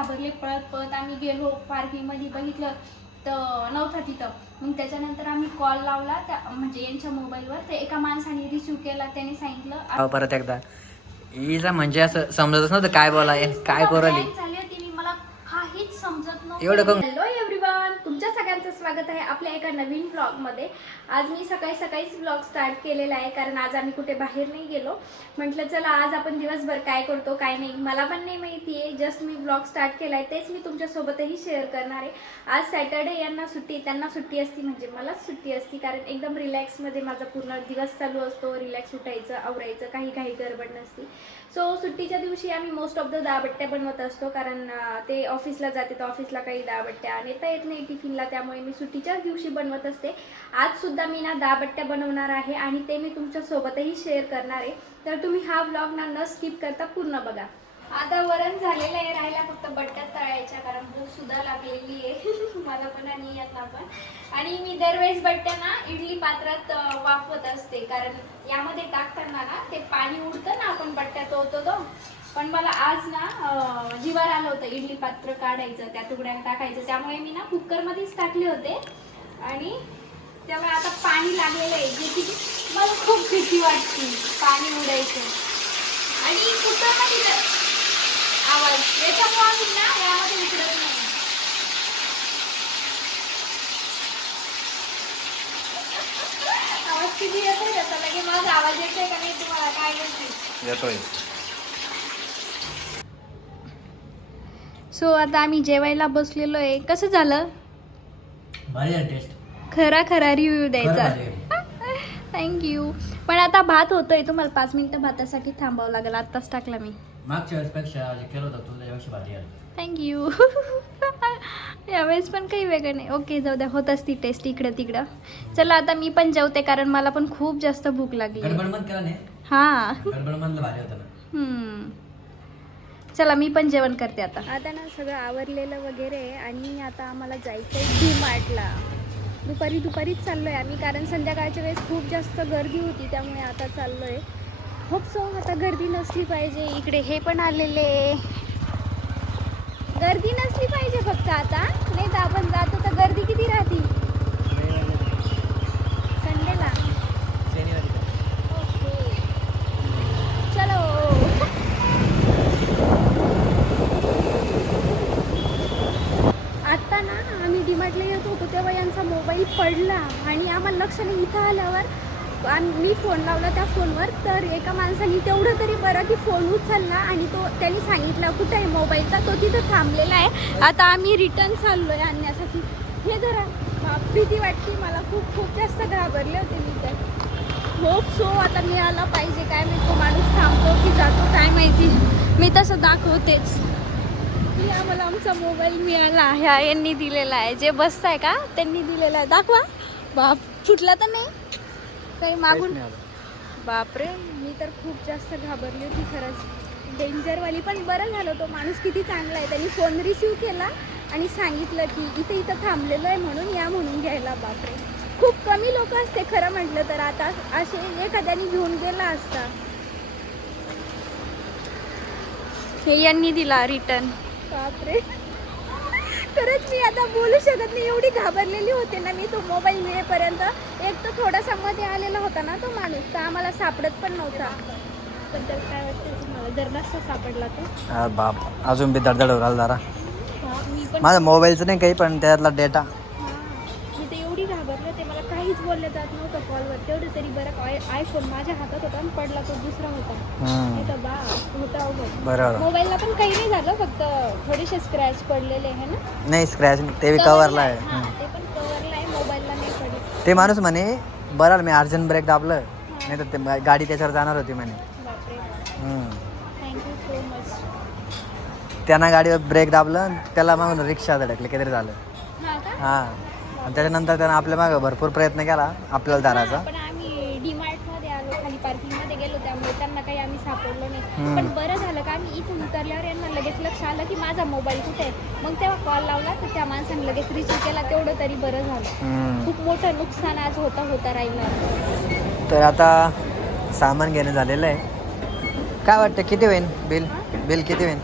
घाबरले. पळत पळत आम्ही गेलो पार्किंगमध्ये, बघितलं तर नव्हता तिथं. मग त्याच्यानंतर आम्ही कॉल लावला त्या म्हणजे यांच्या मोबाईलवर. ते एका माणसाने रिसिव्ह केला. त्याने सांगितलं परत एकदा हिला म्हणजे असं समजतच नव्हतं काय बोलाय काय कोरली झाली होती. मला काहीच समजत नव्हतं. एवढं करून. हॅलो एव्हरीवन, तुमच्या सगळ्यांचं स्वागत आहे आपल्या एका नवीन ब्लॉगमध्ये. आज मी सकाळी सकाळीच ब्लॉग स्टार्ट केलेला आहे, कारण आज आम्ही कुठे बाहेर नाही गेलो. म्हटलं चला आज आपण दिवसभर काय करतो काय नाही मला पण नाही माहिती आहे. जस्ट मी ब्लॉग स्टार्ट केला आहे, तेच मी तुमच्यासोबतही शेअर करणार आहे. आज सॅटर्डे, यांना सुट्टी, त्यांना सुट्टी असती म्हणजे मलाच सुट्टी असती, कारण एकदम रिलॅक्समध्ये माझा पूर्ण दिवस चालू असतो. रिलॅक्स उठायचं, आवरायचं, काही गडबड नसती. सो सुट्टीच्या दिवशी आम्ही मोस्ट ऑफ द दाबट्ट्या बनवत असतो, कारण ते ऑफिसला जाते तर ऑफिसला काही दाबट्ट्या नेता येत नाही टिफिनला, त्यामुळे मी सुट्टीच्याच दिवशी बनवत असते. आज सुद्धा मी ना दाबट्ट्या बनवणार आहे आणि ते मी तुमच्यासोबतही शेअर करणार आहे. तर तुम्ही हा व्लॉग ना न स्किप करता पूर्ण बघा. आता वरण झालेलं आहे, राहिला फक्त बट्ट्यात तळायच्या, कारण भूक सुद्धा लागलेली आहे मला पण आणि यांना पण. आणि मी दरवेळेस बट्ट्या ना इडली पात्रात वाफवत असते, कारण यामध्ये टाकताना ना ते पाणी उडतं ना, आपण बट्ट्या तळतो तो. पण मला आज ना जीवार आलं होतं इडली पात्र काढायचं, त्या तुकड्या टाकायचं, त्यामुळे मी ना कुकरमध्येच टाकले होते. आणि त्यामुळे आता पाणी लागलेलं आहे, जे की मला खूप भीती वाटते पाणी उडायचं. आणि कुकरमध्ये आवाज याच्यामुळे आम्ही ना यामध्ये उतरत नाही. आवाज किती येतोय त्याचा, लगे माझा आवाज येतोय का नाही तुम्हाला काय येतोय. सो आता आम्ही जेवायला बसलेलो आहे. कसं झालं? भारी आहे टेस्ट. खरा रिव्ह्यू द्यायचा. थँक्यू. पण आता भात होतोय, तुम्हाला 5 मिनिटं भातासाठी थांबावं लागेल. आत्ताच टाकला मी. मागच्या वेळेसपेक्षा जे केलं होतं तू त्याच्यापेक्षा भारी आहे. थँक्यू. यावेळेस पण काही वेगळं नाही. ओके जाऊ द्या, होत असती टेस्ट इकडं तिकडं. चला आता मी पण जेवते, कारण मला पण खूप जास्त भूक लागली. गडबड मन केला नाही. हां गडबड मनलं भारी होतं ना. चला मी पण जेवण करते आता. आता ना सगळं आवरलेलं वगैरे, आणि आता आम्हाला जायचं आहे डी-मार्टला. दुपारीच चाललो आहे आम्ही, कारण संध्याकाळच्या वेळेस खूप जास्त गर्दी होती, त्यामुळे आता चाललो आहे. होप सो आता गर्दी नसली पाहिजे. इकडे हे पण आलेले, गर्दी नसली पाहिजे फक्त आता, नाही तर आपण जातो तर गर्दी किती राहते संडेला. ओके चलो. आत्ता ना आम्ही डीमार्टला येत होतो तेव्हा यांचा मोबाईल पडला, आणि आम्हाला लक्ष नाही. इथं आल्यावर मी फोन लावला त्या फोनवर, तर एका माणसाने तेवढं तरी बरं की फोन उचलला, आणि त्यांनी सांगितलं कुठं आहे मोबाईल, तर तो तिथं थांबलेला आहे. आता आम्ही रिटर्न चाललो आहे आणण्यासाठी. हे धरा. भीती वाटते मला, खूप जास्त घाबरले होते मी तर. होप सो आता मिळाला पाहिजे. काय माहिती तो माणूस थांबतो की जातो काय माहिती, मी तसं दाखवतेच. आम्हाला आमचा मोबाईल मिळाला आहे, यांनी दिलेला आहे. जे बसताय का त्यांनी दिलेला आहे. दाखवा. बाप, फुटला तर नाही काही मागून? बापरे, मी तर खूप जास्त घाबरली होती खरंच, डेंजरवाली. पण बरं झालं, तो माणूस किती चांगला आहे. त्यांनी फोन रिसीव केला आणि सांगितलं की इथं थांबलेलं आहे म्हणून या म्हणून घ्यायला. बापरे, खूप कमी लोक असते खरं म्हटलं तर. आता असे एखाद्याने घेऊन गेला असता. हे यांनी दिला रिटर्न. बापरे, खरंच मी आता बोलू शकत नाही, एवढी घाबरलेली होते ना मी. तो मोबाईल मिळेपर्यंत एक तर थोडासा मध्ये आलेला होता ना तो माणूस, तर आम्हाला सापडत पण नव्हता. बद्दल काय वाटतं तुम्हाला, जर नसता सापडला तर? बाप, अजून बी दडदड राहिला जरा. मी पण माझा मोबाईलचं नाही काही, पण त्यातला डेटा. मी तर एवढी घाबरले ते, मला काहीच बोललं जात नव्हतं कॉलवर. तेवढं तरी बरं आयफोन माझ्या हातात होता आणि पडला तो दुसरा होता. नाही तर बा होता अवघड. बरोबर. मोबाईलला पण काही नाही झालं, फक्त थोडेसे स्क्रॅच पडलेले आहे ना. नाही स्क्रॅच नाही, ते बी कवरला आहे. ते पण कवरला आहे, मोबाईलला नाही पडले. ते माणूस म्हणे बरं मी अर्जंट ब्रेक दाबलं, नाही तर ते गाडी त्याच्यावर जाणार होती म्हणे. Thank you so much. त्यानं गाडीवर ब्रेक दाबलं, त्याला मागून रिक्षा धडकली, काहीतरी झालं. हां, आणि त्याच्यानंतर त्यानं आपल्या मागं भरपूर प्रयत्न केला आपल्याला धरायचा. पण आम्ही डीमार्टमध्ये आलो, खाली पार्किंगमध्ये गेलो, त्यामुळे त्यांना काही आम्ही सापडलो नाही. पण बरं झालं का आम्ही इथून उतरल्यावर यांना लगेच लक्ष आलं की माझा मोबाईल कुठे आहे. मग तेव्हा कॉल लावला तर त्या माणसाने लगेच रिसीव्ह केला, तेवढं तरी बरं झालं. खूप मोठं नुकसान आज होता राहिलं. तर आता सामान घेणं झालेलं आहे. काय वाटतं किती होईल बिल किती होईल?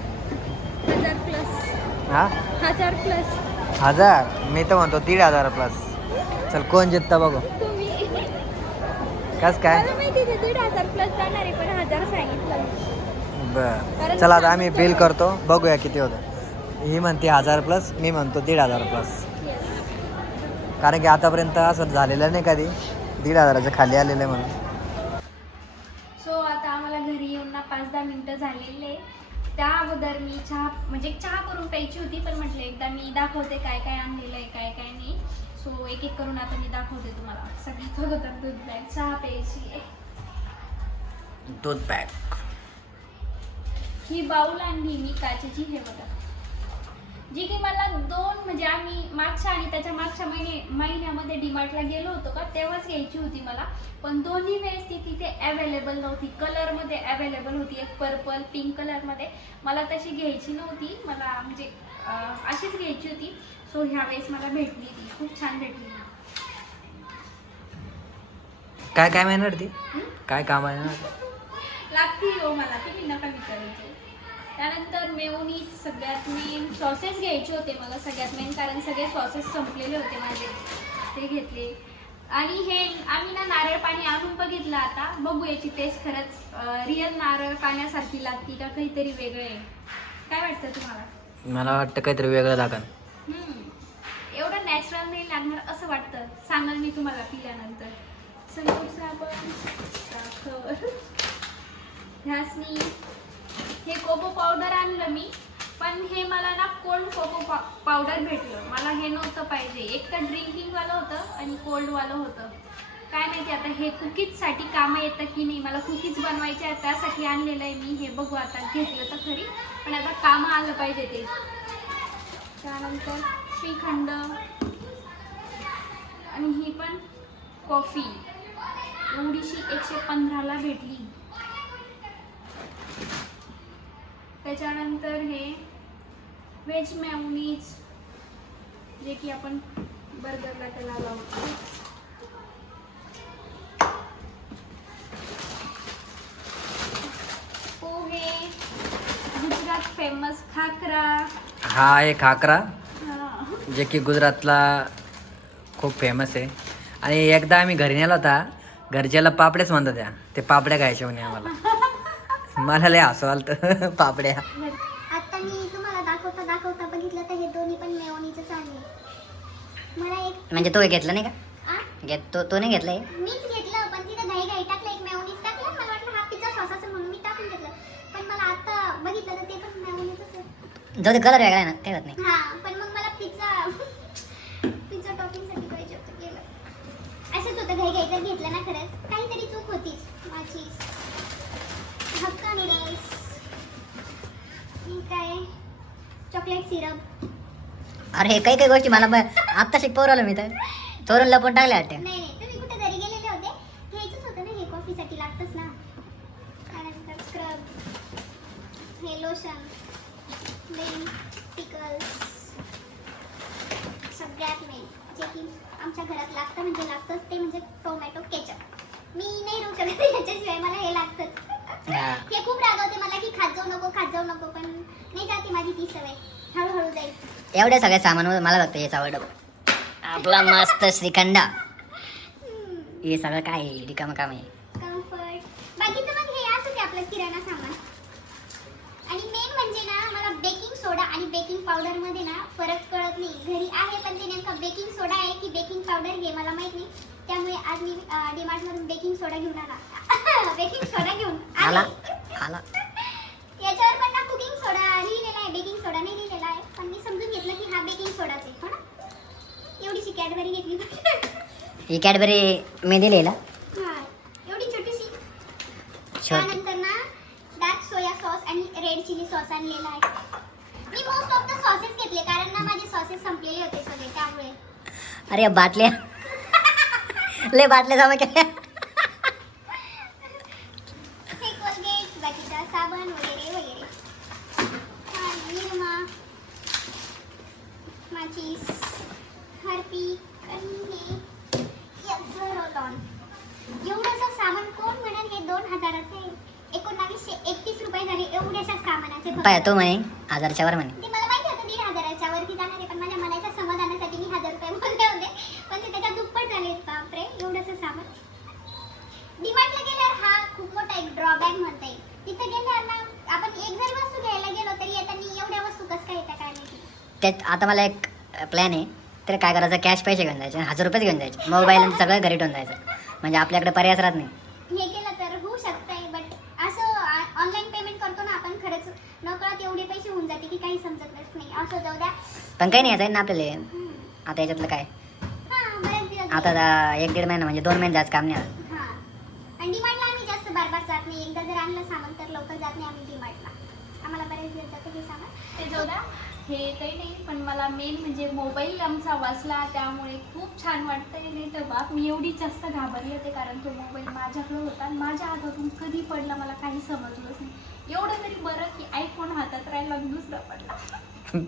1000 प्लस. हा 1000+. 1000? मी तर म्हणतो 1500 प्लस. चल कोण जितता बघू. तुम्ही कस काय? मला माहिती आहे 1500+ जाणार आहे, पण 1000 सांगितलं. बर चला आता आम्ही बिल करतो, बघूया किती होतं. ही म्हणते 1000 प्लस, मी म्हणतो 1500 प्लस. कारण की आतापर्यंत असं झालेलं नाही कधी 1500च्या खाली आलेलं आहे म्हणून. सो आता आम्हाला घरी येऊन ना 5-10 मिनटं झालेले. त्या अगोदर मी चहा करून प्यायची होती, पण म्हटलं एकदा मी दाखवते काय काय आणलेलं आहे काय काय नाही. सो एक एक करून आता मी दाखवते तुम्हाला. सगळ्यात अगोदर दूध बॅग, चहा प्यायची आहे. दूध बॅग. ही बाऊल आणली मी काचेची, हे बघा, जी की मला म्हणजे आम्ही मागच्या आणि त्याच्या मागच्या महिन्यामध्ये डीमार्टला गेलो होतो का, तेव्हाच घ्यायची होती मला. पण दोन्ही वेळेस ती तिथे अवेलेबल नव्हती. कलरमध्ये अवेलेबल होती, एक पर्पल पिंक कलरमध्ये. मला तशी घ्यायची नव्हती, मला म्हणजे अशीच घ्यायची होती. सो ह्या वेळेस मला भेटली, ती खूप छान भेटली. काय काय महिना ती काय काम आहे ना लागती हो मला, तुम्ही नका विचारायचं. त्यानंतर मेयोनीज, सगळ्यात मेन सॉसेस घ्यायचे होते मला सगळ्यात मेन, कारण सगळे सॉसेस संपलेले होते माझे, ते घेतले. आणि हे आम्ही ना नारळ पाणी आणून बघितलं, आता बघू याची टेस्ट खरंच रिअल नारळ पाण्यासारखी लागती का काहीतरी वेगळं आहे. काय वाटतं तुम्हाला? मला वाटतं काहीतरी वेगळं लागेल. एवढं नॅचरल नाही लागणार असं वाटतं, सांगाल मी तुम्हाला पिल्यानंतर. संतूर साबण, साखर, ह्यासनी हे कोको पावडर आणलं मी, पण हे मला ना कोल्ड कोको पावडर भेटलं. मला हे नव्हतं पाहिजे. एक तर ड्रिंकिंगवालं होतं आणि कोल्डवालं होतं. काय माहिती आता हे कुकीजसाठी कामं येतं की नाही. मला कुकीज बनवायचे आहेत, त्यासाठी आणलेलं आहे मी. हे बघू आता, घेतलं तर खरी, पण आता कामं आलं पाहिजे ते. त्यानंतर श्रीखंड, आणि ही पण कॉफी एवढीशी 115ला भेटली. त्याच्यानंतर हे व्हेज मेयोनीज, जे की आपण बर्गरला त्याला लावतो. पोहे, गुजरात फेमस खाकरा. हा आहे खाकरा, हा. जे की गुजरातला खूप फेमस आहे. आणि एकदा आम्ही घरी नेला होता, घरच्याला पापड्याच म्हणतात त्या, ते पापड्या खायच्या म्हणे आम्हाला. मला लय हसू आलतं पापड्या. आता मी तुम्हाला दाखवता बघितलं तर हे दोन्ही पण मेयोनीजच आहे. मला एक म्हणजे तो घेतला नाही का? आ? तो नाही घेतलाय. मीच घेतलं, पण तिथं घाई टाकलं, एक मेयोनीज टाकलं. मला वाटलं हा पिझ्झा सॉस असेल म्हणून मी टाकून घेतलं, पण मला आता बघितलं तर ते पण मेयोनीजच आहे. जाऊ दे, कलर वेगळा आहे ना, काही होत नाही. हा, पण मग मला पिझ्झा टॉपिंगसाठी पाहिजे होतं, केलं. असंच होतं, घाई घेतलं ना. खरंच काहीतरी चूक होतीच माझी. हक्का नूडल्स, ही काय चॉकलेट सिरप. अरे काही काही गोष्टी मला आत्ता शिकवलं आलो मी तर चोरून लपून टाकले वाटते. नाही, तुम्ही कुठे जरी गेलेले होते, घ्यायचंच होतं ना, हे कॉफीसाठी लागतंच ना. त्यानंतर स्क्रब, हे लोशन, मेन पिकल्स, सगळ्यात मेन जे की आमच्या घरात लागतं म्हणजे लागतंच, ते म्हणजे टोमॅटो केचप. मी नाही राहू शकत याच्याशिवाय, मला हे लागतंच. हे खूप रागवते मला की खात जाऊ नको, पण नाही जाते माझी ती सवय, हळूहळू जाईल. एवढे सगळे सामान मला लागतं. हेच आवडलं आपला मस्त श्रीखंड. हे सगळं काय आहे, रिकामं काम आहे. कम्फर्ट, बाकीचं मग हे असंच आपलं किराणा सामान. आणि मेन म्हणजे ना, मला बेकिंग सोडा आणि बेकिंग पावडर मध्ये ना फरक कळत नाही. घरी आहे, पण ते नेमका बेकिंग सोडा आहे की बेकिंग पावडर हे मला माहित नाही. त्यामुळे आज मी डीमार्ट मधून बेकिंग सोडा घेऊन बेकिंग सोडा घेऊन आला. याच्यावर पण ना कुकिंग सोडा लिहिलेला आहे, बेकिंग सोडा नाही लिहिलेला आहे, पण मी समजून घेतलं की हा बेकिंग सोडाच आहे, हो ना. एवढीशी कॅडबरी घेतली. ही कॅडबरी मी दिलेला. हा, एवढी छोटीशी. त्यानंतर ना डार्क सोया सॉस आणि रेड चिली सॉस आणलेला आहे. मी मोस्ट ऑफ द सॉसेस घेतले, कारण ना माझे सॉसेस संपलेले होते सगळे, त्यामुळे. अरे बाटल्या लय बाटल्या जमा केल्या. हे कोलगेट, बाकीचा साबण वगैरे. हा, निरमा, माचीस, हार्पिक आणि हे याचं रोल ऑन. एवढंसं सामान कोण म्हणेल हे 2000चे? 1931 रुपये झाले एवढ्याशा सामानाचे. पाय तो म्हणे 1000च्या वर म्हणे. ते मला माहिती होतं 1500 बॅग म्हणता येईल. तिथे गेल्यावर ना आपण एक जरी वस्तू घ्यायला गेलो तरी येताना एवढ्या वस्तू कसं काय येतात काय माहिती. त्यात आता मला एक प्लॅन आहे. तर काय करायचं, कॅश पैसे घेऊन जायचे, 1000 रुपयेच घेऊन जायचे, मोबाईल आणि सगळं घरी ठेवून जायचं. म्हणजे आपल्याकडे पर्यायच राहत नाही. हे केलं तर होऊ शकतंय, बट असं ऑनलाईन पेमेंट करतो ना आपण, खरंच नकळत एवढे पैसे होऊन जाते की काही समजतच नाही. असं जाऊ द्या. पण काही नाही यायचं ना आपल्याला. आता याच्यातलं काय, हां बरेच दिवस आता 1-1.5 महिना म्हणजे 2 महिने जायचं काम नाही. हां. आणि डीमार्टला आम्ही जास्त बार जात नाही. एकदा जर आणलं सामान तर लवकर जात नाही आम्ही डीमार्टला. आम्हाला बरेच दिवस जातं हे सामान. ते जाऊ द्या, हे काही नाही. पण मला मेन म्हणजे मोबाईल आमचा वाचला, त्यामुळे खूप छान वाटतंय. नाही तर बाप, मी एवढी जास्त घाबरले होते कारण तो मोबाईल माझ्याकडे होता आणि माझ्या हातातून कधी पडला मला काही समजलंच नाही. एवढं तरी बरं की आयफोन हातात राहिला आणि दुसरा पडला.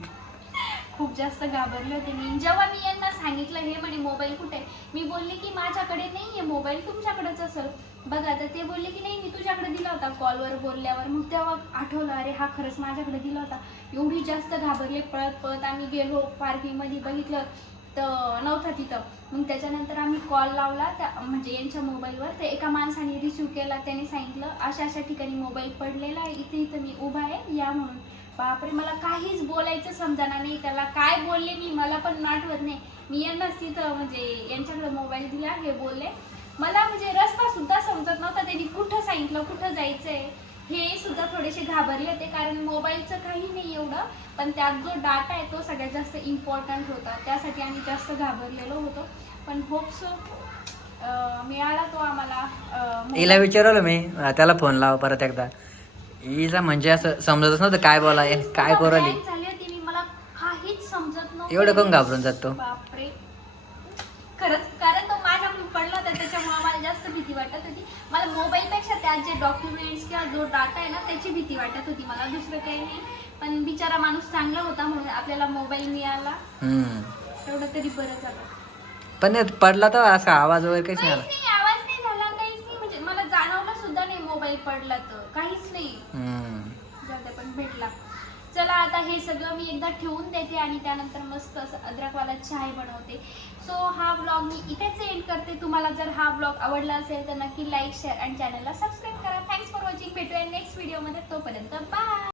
खूप जास्त घाबरले होते मी. जेव्हा मी यांना सांगितलं हे म्हणे मोबाईल कुठे आहे, मी बोलले की माझ्याकडे नाही आहे मोबाईल, तुमच्याकडेच असेल बघा. तर ते बोलले की नाही मी तुझ्याकडे दिला होता कॉलवर बोलल्यावर. मग तेव्हा आठवलं अरे हा खरंच माझ्याकडे दिला होता. एवढी जास्त घाबरले. पळत आम्ही गेलो पार्किंगमध्ये, बघितलं तर नव्हता तिथं. मग त्याच्यानंतर आम्ही कॉल लावला त्या म्हणजे यांच्या मोबाईलवर. तर एका माणसाने रिसिव्ह केला. त्याने सांगितलं अशा अशा ठिकाणी मोबाईल पडलेला आहे, इथे मी उभा आहे या म्हणून. बापरे, मला काहीच बोलायचं समजाना नाही. त्याला काय बोलले मी मला पण आठवत नाही. मी यांनाच तिथं म्हणजे यांच्याकडे मोबाईल दिला हे बोलले. मला म्हणजे रस्ता सुद्धा समजत नव्हता. त्यांनी कुठं सांगितलं कुठं जायचंय हे सुद्धा थोडेसे घाबरले होते कारण मोबाईलचं काही नाही एवढं, पण त्यात जो डाटा आहे तो सगळ्यात जास्त इम्पॉर्टंट होता. त्यासाठी आम्ही जास्त घाबरलेलो होतो. पण होप्स मिळाला तो आम्हाला. हिला विचारलं मी, त्याला फोन लाव परत एकदा. हिला म्हणजे असं समजतच नव्हतं काय बोलाय काय बोलाली. झाली होती मी, मला काहीच समजत नव्हतं. एवढं कोण घाबरून जातो. बापरे, खरंच कारण तो माझ्याकडून पडला होता त्याच्यामुळे मला जास्त भीती वाटत होती. मला मोबाईलपेक्षा त्यात जे डॉक्युमेंट्स किंवा जो डाटा आहे ना त्याची भीती वाटत होती मला, दुसरं काही नाही. पण बिचारा माणूस चांगला होता म्हणून आपल्याला मोबाईल मिळाला, तेवढं तरी बरं झालं. पण पडला तर असा आवाज वगैरे काहीच नाही आला. काहीच नाही, आवाज नाही झाला, काहीच नाही. म्हणजे मला जाणवलं सुद्धा नाही मोबाईल पडला तर, काहीच नाही. जाऊ पण भेटला. चला आता हे सगळं मी एकदा ठेवून देते आणि त्यानंतर मस्त असं अद्रकवाला चाय बनवते. सो हा व्लॉग मी इथेच एंड करते. तुम्हाला जर हा व्लॉग आवडला असेल तर नक्की लाईक शेअर आणि चॅनलला सबस्क्राईब करा. Thanks for watching. भेटूया नेक्स्ट व्हिडिओमध्ये. तोपर्यंत बाय.